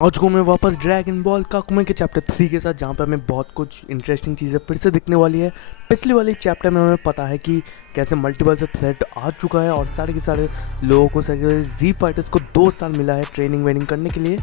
आज को मैं वापस ड्रैगन बॉल काकुमे के चैप्टर 3 के साथ, जहाँ पे हमें बहुत कुछ इंटरेस्टिंग चीज़ें फिर से दिखने वाली है। पिछली वाली चैप्टर में हमें पता है कि कैसे मल्टीवर्स थ्रेट आ चुका है और सारे के सारे लोगों को, सारे जी फाइटर्स को 2 साल मिला है ट्रेनिंग वेनिंग करने के लिए।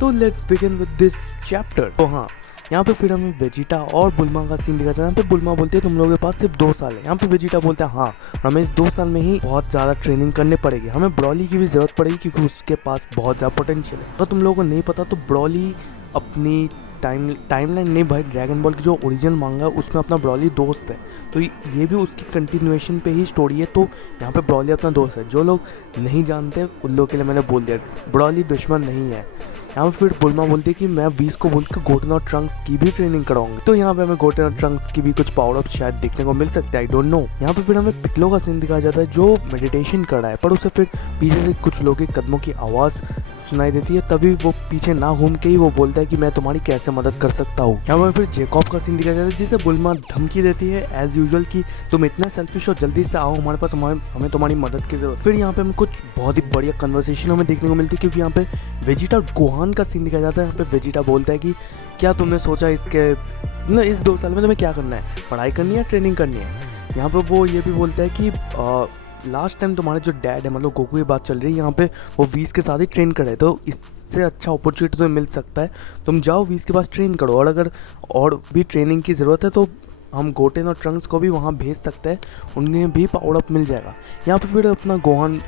तो let's begin with this chapter. तो हाँ, यहाँ पे फिर हमें वेजिटा और बुल्मा का सीन दिखा जाता है। यहाँ पे बुल्मा बोलती है तुम लोगों के पास सिर्फ 2 साल है। यहाँ पे वेजिटा बोलता है हाँ, हमें इस 2 साल में ही बहुत ज़्यादा ट्रेनिंग करनी पड़ेगी, हमें ब्रॉली की भी ज़रूरत पड़ेगी क्योंकि उसके पास बहुत ज़्यादा पोटेंशियल है। अगर तुम लोगों को नहीं पता तो ब्रॉली अपनी टाइमलाइन नहीं भाई, ड्रैगन बॉल की जो ओरिजिनल मांगा है उसमें अपना ब्रॉली दोस्त है, तो ये भी उसकी कंटिन्यूएशन पे ही स्टोरी है। तो यहाँ पे ब्रॉली अपना दोस्त है। जो लोग नहीं जानते उन लोगों के लिए मैंने बोल दिया, ब्रॉली दुश्मन नहीं है। यहाँ पे फिर बुल्मा बोलती है कि मैं 20 को बोलकर गोटेन और ट्रंक्स की भी ट्रेनिंग कराऊंगी। तो यहाँ पे हमें गोटेन और ट्रंक्स की भी कुछ पावर अप शायद देखने को मिल सकता है, आई डोंट नो। यहाँ पे फिर हमें पिकलो का सीन दिखाया जाता है जो मेडिटेशन कर रहा है, पर उसे फिर पीछे से कुछ लोगों के कदमों की आवाज़ सुनाई देती है। तभी वो पीछे ना घूम के ही वो बोलता है कि मैं तुम्हारी कैसे मदद कर सकता हूँ। यहाँ पर फिर जेकॉब का सीन दिखाया जाता है जिसे बुल्मा धमकी देती है एज यूजुअल कि तुम इतना सेल्फिश हो, जल्दी से आओ हमारे पास, हमें तुम्हारी मदद की जरूरत। फिर यहाँ पे हमें कुछ बहुत ही बढ़िया कन्वर्सेशन हमें देखने को मिलती है, क्योंकि यहाँ पे वेजिटा गोहान का सीन दिखाया जाता है। यहाँ पे वेजिटा बोलता है कि क्या तुमने सोचा इस 2 साल में तुम्हें क्या करना है, पढ़ाई करनी है, ट्रेनिंग करनी है। यहाँ पे वो ये भी बोलता है कि लास्ट टाइम तुम्हारे जो डैड है, मतलब गोकू की बात चल रही है, यहाँ पे वो 20 के साथ ही ट्रेन करे, तो इससे अच्छा अपॉर्चुनिटी तुम्हें मिल सकता है। तुम जाओ 20 के पास ट्रेन करो, और अगर और भी ट्रेनिंग की ज़रूरत है तो हम गोटेन और ट्रंक्स को भी वहाँ भेज सकते हैं, उन्हें भी पावर अप मिल जाएगा। यहाँ पे फिर अपना गोहान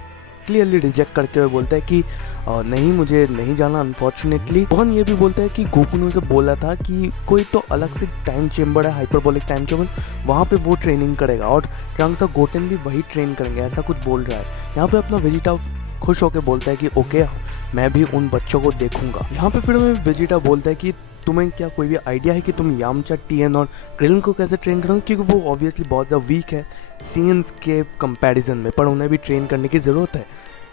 क्लियरली रिजेक्ट करके हुए बोलता है कि नहीं, मुझे नहीं जाना अनफॉर्चुनेटली। गोहान ये भी बोलता है कि गोकू ने उसे बोला था कि कोई तो अलग से टाइम चेम्बर है, हाइपरबोलिक टाइम चेम्बर, वहाँ पे वो ट्रेनिंग करेगा और ट्रंक्स और गोटेन भी वही ट्रेन करेंगे, ऐसा कुछ बोल रहा है। यहाँ पे अपना वेजिटा खुश होकर बोलता है कि ओके, मैं भी उन बच्चों को देखूंगा। यहाँ पे फिर हमें वेजिटा बोलता है कि तुम्हें क्या कोई भी आइडिया है कि तुम यामचा, टीएन और क्रिलिन को कैसे ट्रेन करोगे, क्योंकि वो ऑब्वियसली बहुत ज़्यादा वीक है सीन्स के कंपैरिजन में, पर उन्हें भी ट्रेन करने की ज़रूरत है।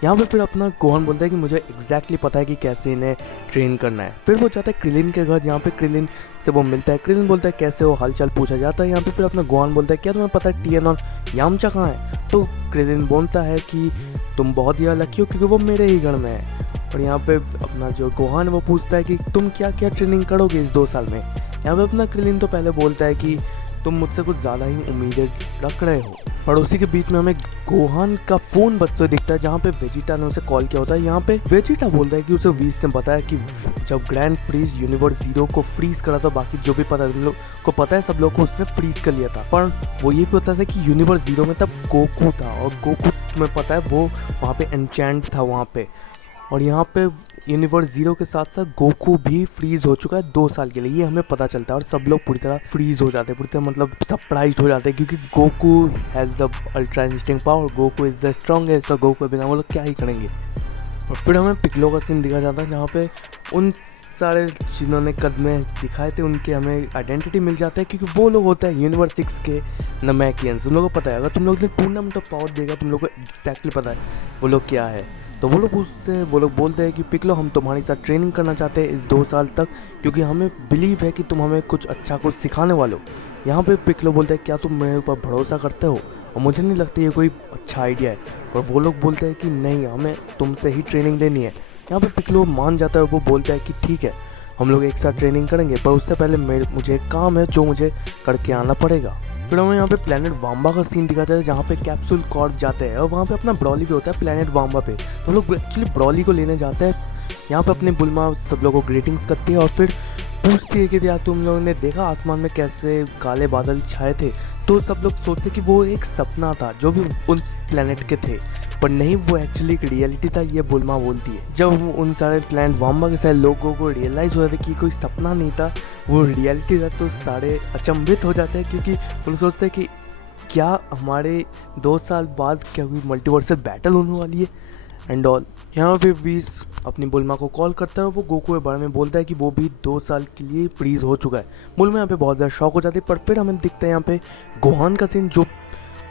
यहाँ पे फिर अपना गोहान बोलता है कि मुझे एग्जैक्टली पता है कि कैसे इन्हें ट्रेन करना है। फिर वो जाता है क्रिलिन के घर, जहाँ पे क्रिलिन से वो मिलता है। क्रिलिन बोलता है कैसे हो, हालचाल पूछा जाता है। यहाँ पे फिर अपना गोहान बोलता है क्या तुम्हें पता है टीएन और यामचा कहाँ है। तो क्रिलिन बोलता है कि तुम बहुत ही लकी हो क्योंकि वो मेरे ही घर में है। और यहाँ पे अपना जो गोहान वो पूछता है कि तुम क्या क्या ट्रेनिंग करोगे इस 2 साल में। यहाँ पे अपना क्रिलिन तो पहले बोलता है कि तुम मुझसे कुछ ज़्यादा ही उम्मीदें रख रहे हो। और उसी के बीच में हमें गोहान का फ़ोन बजते हुए दिखता है, जहाँ पे वेजिटा ने उसे कॉल किया होता है। यहाँ पे वेजिटा बोलता है कि उसे वीस ने बताया कि जब ग्रैंड प्रीज यूनिवर्स 0 को फ्रीज करा था, बाकी जो भी पता है तुम लोग को पता है, सब लोग को उसने फ्रीज कर लिया था। पर वो ये भी पता था कि यूनिवर्स 0 में तब गोकू था, और गोकू तुम्हें पता है वो वहाँ पे एन्चेंट था वहाँ पे। और यहाँ पे यूनिवर्स 0 के साथ साथ गोकू भी फ्रीज हो चुका है 2 साल के लिए, ये हमें पता चलता है। और सब लोग पूरी तरह फ्रीज हो जाते हैं, पूरी तरह मतलब सरप्राइज हो जाते हैं, क्योंकि Goku has the ultra instinct power, Goku is the strongest, और गोकू के बिना वो लोग क्या ही करेंगे। और फिर हमें पिकलो का सीन दिखा जाता है, जहाँ पे उन सारे जिन्होंने कदमे दिखाए थे उनके हमें आइडेंटिटी मिल जाता है, क्योंकि वो लोग होते हैं यूनिवर्स 6 के नमैकियंस। उन लोगों को पता है, अगर तुम लोग ने टूर्नामेंट ऑफ पावर देखा, तुम लोग को एग्जैक्टली पता है वो लोग क्या है। तो वो लोग पूछते हैं, वो लोग बोलते हैं कि पिकलो, हम तुम्हारे साथ ट्रेनिंग करना चाहते हैं इस 2 साल तक, क्योंकि हमें बिलीव है कि तुम हमें कुछ अच्छा कुछ सिखाने वाले हो। यहाँ पे पिकलो बोलता है क्या तुम मेरे ऊपर भरोसा करते हो, और मुझे नहीं लगता ये कोई अच्छा आइडिया है। और वो लोग बोलते हैं कि नहीं, हमें तुमसे ही ट्रेनिंग लेनी है। यहाँ पे पिकलो मान जाता है और वो बोलता है कि ठीक है, हम लोग एक साथ ट्रेनिंग करेंगे, पर उससे पहले मुझे एक काम है जो मुझे करके आना पड़ेगा। फिर हमें यहाँ पे प्लेनेट वाम्बा का सीन दिखाता है, जहाँ पे कैप्सूल कॉर्प जाते हैं, और वहाँ पे अपना ब्रॉली भी होता है प्लेनेट वाम्बा पे। तो हम लोग एक्चुअली ब्रॉली को लेने जाते हैं। यहाँ पे अपनी बुल्मा सब लोगों को ग्रीटिंग्स करती है और फिर पूछती है कि यार तुम लोगों ने देखा आसमान में कैसे काले बादल छाए थे। तो सब लोग सोचते कि वो एक सपना था जो भी उन प्लेनेट के थे, पर नहीं, वो एक्चुअली एक रियलिटी था, ये बुल्मा बोलती है। जब उन सारे प्लेनेट वाम्बा के सारे लोगों को रियलाइज़ हो जाता है कि कोई सपना नहीं था, वो रियलिटी था, तो सारे अचंभित हो जाते हैं, क्योंकि वो सोचते हैं कि क्या हमारे 2 साल बाद क्या कोई मल्टीवर्सल बैटल होने वाली है एंड ऑल। यहाँ फिर वीस अपनी बुल्मा को कॉल करता है और वो गोकू के बारे में बोलता है कि वो भी 2 साल के लिए फ्रीज हो चुका है। बुल्मा यहाँ पे बहुत ज़्यादा शॉक हो जाती है, पर फिर हमें दिखता है यहाँ पे गोहान का सीन, जो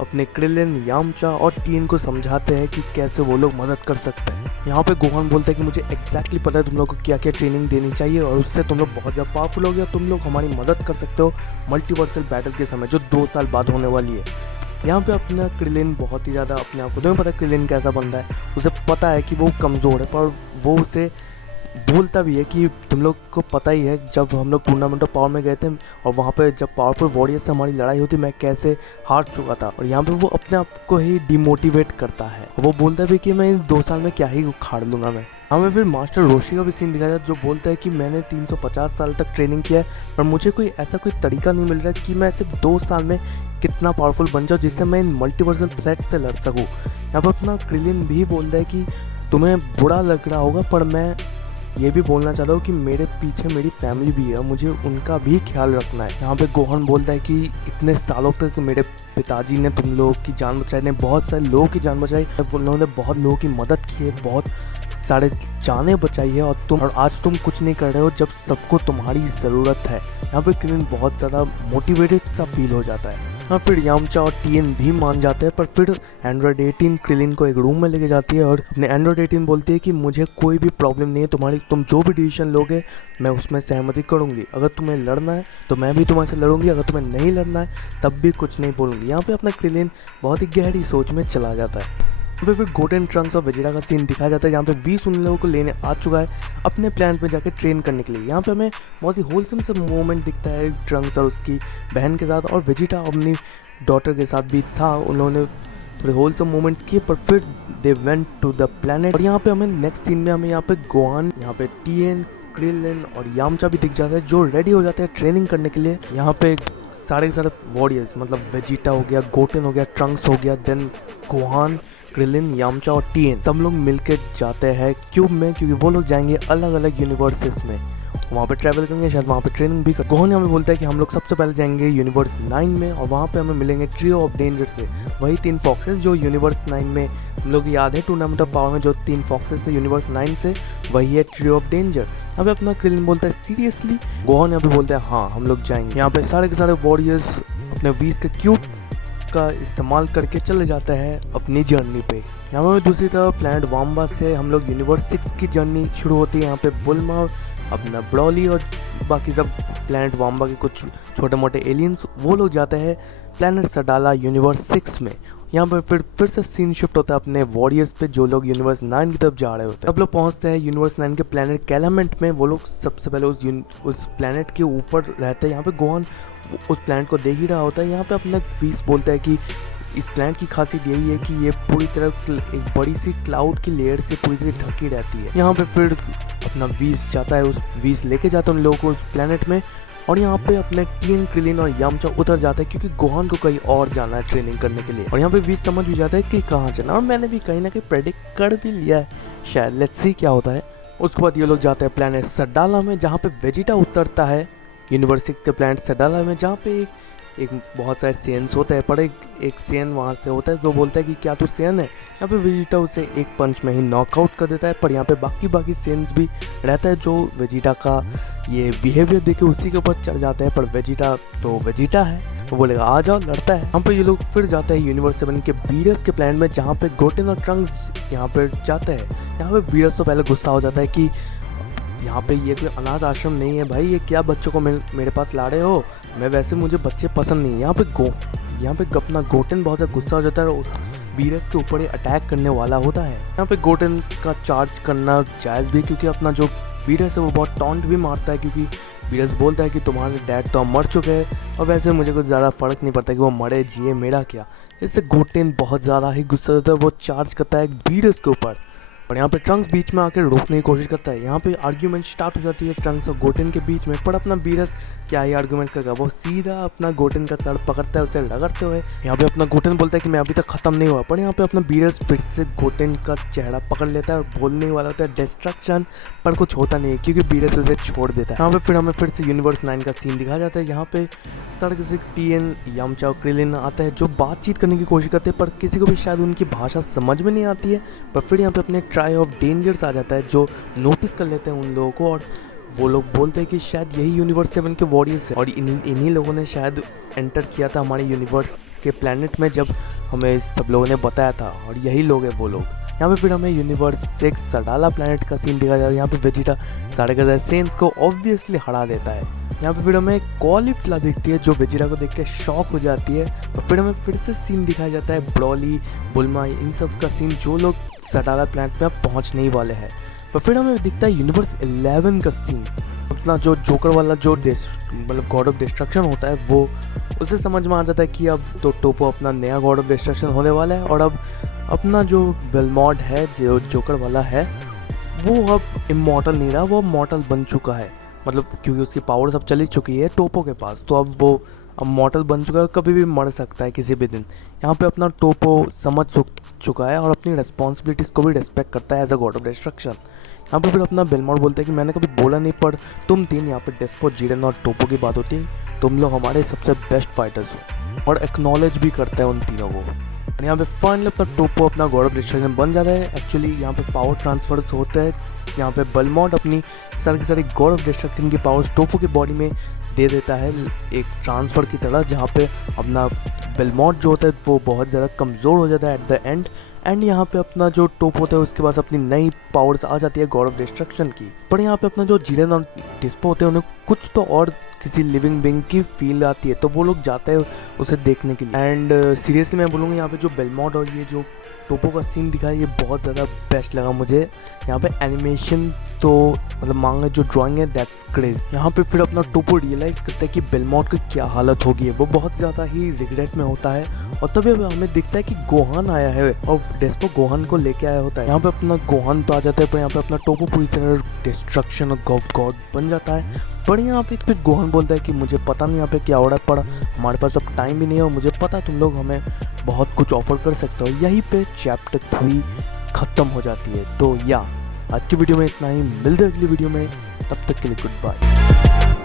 अपने क्रिलिन, यामचा और टीन को समझाते हैं कि कैसे वो लोग मदद कर सकते हैं। यहाँ पे गोहान बोलता है कि मुझे एग्जैक्टली पता है तुम लोग को क्या क्या ट्रेनिंग देनी चाहिए, और उससे तुम लोग बहुत ज़्यादा पावरफुल हो गया, तुम लोग हमारी मदद कर सकते हो मल्टीवर्सल बैटल के समय जो 2 साल बाद होने वाली है। यहाँ पे अपना क्रिलिन बहुत ही ज़्यादा अपने आप को, तुम्हें पता है क्रिलिन कैसा बंदा है, उसे पता है कि वो कमज़ोर है, पर वो उसे बोलता भी है कि तुम लोग को पता ही है जब हम लोग टूर्नामेंट ऑफ पावर में गए थे और वहाँ पे जब पावरफुल वॉरियर से हमारी लड़ाई होती मैं कैसे हार चुका था। और यहाँ पे वो अपने आप को ही डिमोटिवेट करता है। वो बोलता भी कि मैं इन 2 साल में क्या ही उखाड़ लूँगा मैं। हमें फिर मास्टर रोशी का भी सीन दिखाया जाता है जो बोलता है कि मैंने 350 साल तक ट्रेनिंग किया है पर मुझे कोई ऐसा कोई तरीका नहीं मिल रहा है कि मैं सिर्फ 2 साल में कितना पावरफुल बन जाऊँ जिससे मैं इन मल्टीवर्सल थ्रेट से लड़ सकूँ। यहाँ पर अपना क्रिलिन भी बोलता है कि तुम्हें बुरा लग रहा होगा पर मैं ये भी बोलना चाहता हूँ कि मेरे पीछे मेरी फैमिली भी है, मुझे उनका भी ख्याल रखना है। यहाँ पे गोहन बोलता है कि इतने सालों तक मेरे पिताजी ने तुम लोगों की जान बचाई, ने बहुत सारे लोगों की जान बचाई, उन लोगों ने बहुत लोगों की मदद की है, बहुत सारे जानें बचाई है और आज तुम कुछ नहीं कर रहे हो जब सबको तुम्हारी ज़रूरत है। यहाँ पे क्रिलिन बहुत ज़्यादा मोटिवेटेड सा फील हो जाता है। हाँ, फिर यामचा और टीएन भी मान जाते हैं पर फिर एंड्रॉयड 18 क्रिलिन को एक रूम में लेके जाती है और अपने एंड्रॉयड 18 बोलती है कि मुझे कोई भी प्रॉब्लम नहीं है, तुम जो भी डिसीजन लोगे मैं उसमें सहमति करूँगी। अगर तुम्हें लड़ना है तो मैं भी तुम्हारे से लड़ूंगी, अगर तुम्हें नहीं लड़ना है तब भी कुछ नहीं बोलूँगी। यहाँ पे अपना क्रिलिन बहुत ही गहरी सोच में चला जाता है। फिर गोल्डन ट्रंक्स और वेजिटा का सीन दिखाया जाता है जहाँ पे वीस उन लोगों को लेने आ चुका है अपने प्लांट में जाकर ट्रेन करने के लिए। यहाँ पे हमें बहुत ही होलसम सा मोमेंट दिखता है ट्रंक्स और उसकी बहन के साथ, और वेजिटा अपनी डॉटर के साथ भी था। उन्होंने थोड़े होलसम मोमेंट्स किए पर फिर they went to the planet. और यहाँ पे हमें नेक्स्ट सीन में हमें यहाँ पे गोहान, यहाँ पे टीएन, क्रिलिन और यामचा भी दिख जाता है जो रेडी हो जाते हैं ट्रेनिंग करने के लिए। यहाँ पे सारे के सारे वॉरियर्स मतलब वेजिटा हो गया, गोटेन हो गया, ट्रंक्स हो गया, देन गोहान, क्रिलिन, यामचा और टीएन सब लोग मिलकर जाते हैं क्यूब में, क्योंकि वो लोग जाएंगे अलग अलग यूनिवर्सेस में, वहाँ पे ट्रैवल करेंगे, शायद वहाँ पे ट्रेनिंग भी कर। गोहन हमें बोलता है कि हम लोग सबसे पहले जाएंगे यूनिवर्स 9 में और वहाँ पे हमें मिलेंगे ट्रियो ऑफ डेंजर से, वही 3 फॉक्सेस जो यूनिवर्स 9 में हम लोग याद है टूर्नामेंट ऑफ पावर में जो 3 फॉक्सेस थे यूनिवर्स 9 से, वही है ट्रियो ऑफ डेंजर। यहाँ पे अपना क्रिलिन बोलता है सीरियसली। गोहन यहाँ पे बोलता है हाँ हम लोग जाएंगे। यहाँ पे सारे के सारे वॉरियर्स अपने 20 के क्यूब का इस्तेमाल करके चले जाते हैं अपनी जर्नी पे। यहाँ पे दूसरी तरफ प्लैनेट वाम्बा से हम लोग यूनिवर्स 6 की जर्नी शुरू होती है। यहाँ पे बुल्मा, अपना ब्रॉली और बाकी सब प्लैनेट वाम्बा के कुछ छोटे मोटे एलियंस वो लोग जाते हैं प्लैनेट सडाला यूनिवर्स 6 में। यहाँ पर फिर से सीन शिफ्ट होता है अपने वॉरियर्स पे जो लोग यूनिवर्स 9 की तरफ जा रहे होते हैं। सब लोग पहुँचते हैं यूनिवर्स 9 के प्लैनेट कैलामेंट में। वो लोग सबसे पहले उस प्लैनेट के ऊपर रहते हैं। यहाँ पे गोहान उस प्लैनेट को देख ही रहा होता है। यहाँ पे अपना वीस बोलता है कि इस प्लैनेट की खासियत यही है कि ये पूरी तरह एक बड़ी सी क्लाउड की लेयर से पूरी तरह ढकी रहती है। यहाँ पे फिर अपना वीस जाता है, उस वीस लेके जाता है उन लोगों को उस प्लैनेट में, और यहाँ पे अपने टीएन, क्रिलिन और यामचा उतर जाता है क्योंकि गोहान को कहीं और जाना है ट्रेनिंग करने के लिए। और यहाँ पे वीस समझ भी जाता है कि कहाँ जाना, और मैंने भी कहीं ना कहीं प्रेडिक्ट कर भी लिया है शायद, लेट्स सी क्या होता है। उसके बाद ये लोग जाते हैं प्लैनेट सडाला में जहाँ पे वेजिटा उतरता है यूनिवर्स 6 के प्लैनेट सडाला में, जहाँ पे एक बहुत सारे सेंस होते हैं, पर एक सेन वहाँ से होता है जो बोलता है कि क्या तू सेन है। यहाँ पे वेजिटा उसे एक पंच में ही नॉकआउट कर देता है, पर यहाँ पे बाकी सेंस भी रहता है जो वेजिटा का ये बिहेवियर देखे उसी के ऊपर चढ़ जाते हैं। पर वेजिटा तो वेजिटा है, वो बोलेगा आ जाओ, लड़ता है। यहाँ पे ये लोग फिर जाते हैं यूनिवर्स 7 के बीरस के प्लैनेट में जहाँ पे गोटेन और ट्रंक्स यहाँ पे जाते हैं। यहाँ पे बीरस तो पहले गुस्सा हो जाता है कि यहाँ पे ये कोई अनाथ आश्रम नहीं है भाई, ये क्या बच्चों को मेरे पास ला रहे हो, मैं वैसे मुझे बच्चे पसंद नहीं है। यहाँ पे अपना गोटेन बहुत ज़्यादा गुस्सा हो जाता है और उस बीरस के ऊपर ही अटैक करने वाला होता है। यहाँ पे गोटेन का चार्ज करना जायज़ भी क्योंकि अपना जो बीरस है वो बहुत टॉन्ट भी मारता है, क्योंकि बीरस बोलता है कि तुम्हारे डैड तो मर चुके हैं और वैसे मुझे कुछ ज़्यादा फ़र्क नहीं पड़ता कि वो मरे जिए, मेरा क्या। इससे गोटेन बहुत ज़्यादा ही गुस्सा होता है, वो चार्ज करता है बीरस के ऊपर, और यहाँ पे ट्रंक्स बीच में आकर रोकने की कोशिश करता है। यहाँ पे आर्ग्यूमेंट स्टार्ट हो जाती है ट्रंक्स और गोटेन के बीच में, पर अपना बीरस क्या ही आर्ग्यूमेंट करेगा, वो सीधा अपना गोटेन का सर पकड़ता है उसे रगड़ते हुए। यहाँ पे अपना गोटेन बोलता है कि मैं अभी तक ख़त्म नहीं हुआ, पर यहाँ पे अपना बीरस फिर से गोटेन का चेहरा पकड़ लेता है और बोलने वाला होता है डिस्ट्रक्शन, पर कुछ होता नहीं है क्योंकि बीरस उसे छोड़ देता है। यहाँ पे फिर हमें फिर से यूनिवर्स 9 का सीन दिखाया जाता है। यहाँ पे सड़क से टीएन, यामचा और क्रिलिन आता है जो बातचीत करने की कोशिश करते हैं, पर किसी को भी शायद उनकी भाषा समझ में नहीं आती है। पर फिर यहाँ पे अपने ट्राई ऑफ डेंजर्स आ जाता है जो नोटिस कर लेते हैं उन लोगों को, और वो लोग बोलते हैं कि शायद यही यूनिवर्स 7 के वॉरियर्स है और इन्हीं लोगों ने शायद एंटर किया था हमारे यूनिवर्स के प्लैनेट में जब हमें सब लोगों ने बताया था, और यही लोग हैं वो लोग। यहाँ पे फिर हमें यूनिवर्स 6 सडाला प्लैनेट का सीन दिखाया जाता है। यहाँ पे वेजिटा सारे के सारे सेंस को ऑब्वियसली हरा देता है। यहाँ पे फिर हमें कॉलिफ्ला दिखती है जो वेजिटा को देख के शॉक हो जाती है, और फिर हमें फिर से सीन दिखाया जाता है ब्रॉली, बुल्मा, इन सब का सीन जो लोग सडाला प्लैनेट में पहुँचने ही वाले हैं। पर फिर हमें दिखता है यूनिवर्स 11 का सीन। अपना जो जोकर वाला जो मतलब गॉड ऑफ डिस्ट्रक्शन होता है वो उसे समझ में आ जाता है कि अब तो टोपो अपना नया गॉड ऑफ डिस्ट्रक्शन होने वाला है, और अब अपना जो बेलमॉड है जो जोकर वाला है वो अब इमॉर्टल नहीं रहा, वो मॉर्टल बन चुका है। मतलब क्योंकि उसकी पावर्स अब चली चुकी है टोपो के पास, तो अब वो अब मॉर्टल बन चुका है, कभी भी मर सकता है किसी भी दिन। यहाँ पे अपना टोपो समझ चुका है और अपनी रिस्पॉन्सिबिलिटीज़ को भी रिस्पेक्ट करता है as a god of destruction. यहाँ पे फिर अपना बेलमॉड बोलता है कि मैंने कभी बोला नहीं, पर तुम तीन यहाँ पे डेस्पो, जीडेन और टोपो की बात होती है, तुम लोग हमारे सबसे बेस्ट फाइटर्स हो, और एक्नॉलेज भी करता है उन तीनों को। यहाँ पे फाइनली अपना टोपो अपना गॉड ऑफ डिस्ट्रक्शन बन जाता है। एक्चुअली यहाँ पे पावर ट्रांसफर्स होता है, यहाँ पे बेलमॉड अपनी सारी गॉड ऑफ डिस्ट्रक्शन की पावर्स टोपो की बॉडी में दे देता है एक ट्रांसफ़र की तरह, जहाँ पे अपना बेलमॉड जो होता है वो बहुत ज़्यादा कमज़ोर हो जाता है एट द एंड यहाँ पे अपना जो टोपो होता है उसके पास अपनी नई पावर्स आ जाती है गॉड ऑफ डिस्ट्रक्शन की। पर यहाँ पे अपना जो जीडेन और डिस्पो होते हैं उन्हें कुछ तो और किसी लिविंग बीइंग की फील आती है, तो वो लोग जाते हैं उसे देखने के लिए। एंड सीरियसली मैं बोलूँगा यहाँ पे जो बेलमॉड और ये जो टोपो का सीन दिखा है ये बहुत ज़्यादा बेस्ट लगा मुझे। यहाँ पे एनिमेशन तो मतलब मांगा जो ड्राइंग है दैट्स क्रेज। यहाँ पे फिर अपना टोपो रियलाइज़ करता है कि बेलमॉड की क्या हालत होगी, वो बहुत ज़्यादा ही रिग्रेट में होता है, और तभी हमें दिखता है कि गोहान आया है और डेस्पो गोहान को लेके आया होता है। यहाँ पे अपना गोहान तो आ जाता है, पर यहाँ पे अपना टोपो पूरी तरह डिस्ट्रक्शन ऑफ गॉड बन जाता है। पर यहाँ पे फिर गोहान बोलता है कि मुझे पता नहीं यहाँ पे क्या हो रहा है, पर हमारे पास अब टाइम भी नहीं है और मुझे पता तुम लोग हमें बहुत कुछ ऑफर कर सकते हो। यहीं पे चैप्टर 3 ख़त्म हो जाती है। तो या आज की वीडियो में इतना ही, मिलते हैं अगली वीडियो में, तब तक के लिए गुड बाय।